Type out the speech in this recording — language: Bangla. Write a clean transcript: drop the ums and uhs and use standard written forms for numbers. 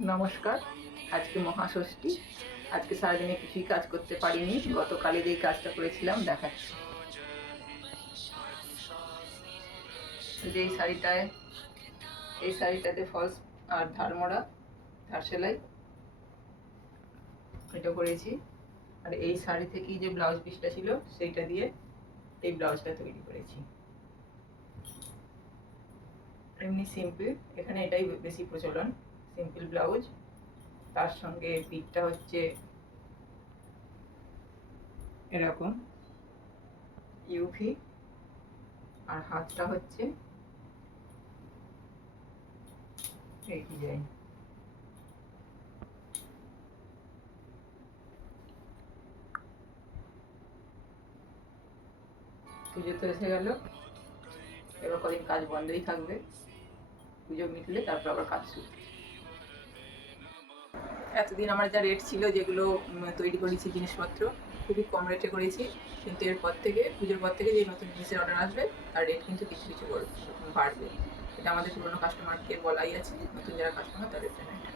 নমস্কার। আজকে মহাষষ্ঠী। আজকে সারাদিনে কিছুই কাজ করতে পারিনি। গতকালে যেই কাজটা করেছিলাম দেখাচ্ছি। এই যে এই শাড়িটাতে ফলস আর ধার সেলাই এটা করেছি। আর এই শাড়ি থেকেই যে ব্লাউজ পিসটা ছিল সেইটা দিয়ে এই ব্লাউজটা তৈরি করেছি। এমনি সিম্পল, এখানে এটাই বেশি প্রচলন, সিম্পল ব্লাউজ। তার সঙ্গে পিঠটা হচ্ছে এরকম ইউভি, আর হাতটা হচ্ছে এই ডিজাইন। পুজো তো এসে গেল, এবার কদিন কাজ বন্ধই থাকবে। পুজো মিটলে তারপর আবার কাজ শুরু। এতদিন আমার যা রেট ছিল, যেগুলো তৈরি করেছি জিনিসপত্র, খুবই কম রেটে করেছি। কিন্তু এরপর থেকে, পুজোর পর থেকে যে নতুন জিনিসের অর্ডার আসবে তার রেট কিন্তু কিছু কিছু বাড়বে। এটা আমাদের পুরোনো কাস্টমারকে বলাই আছে, নতুন যারা কাস্টমার তাদের জন্য এটা।